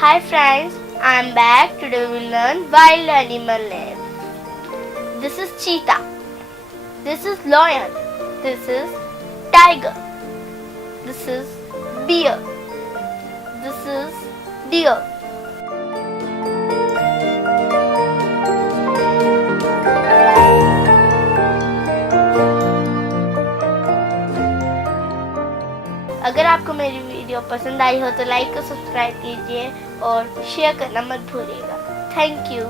Hi friends, I am back. Today we will learn wild animal names. This is cheetah. This is lion. This is tiger. This is bear. This is deer. अगर आपको मेरी video पसंद आई हो तो like और subscribe कीजिए और share करना मत भूलिएगा। Thank you.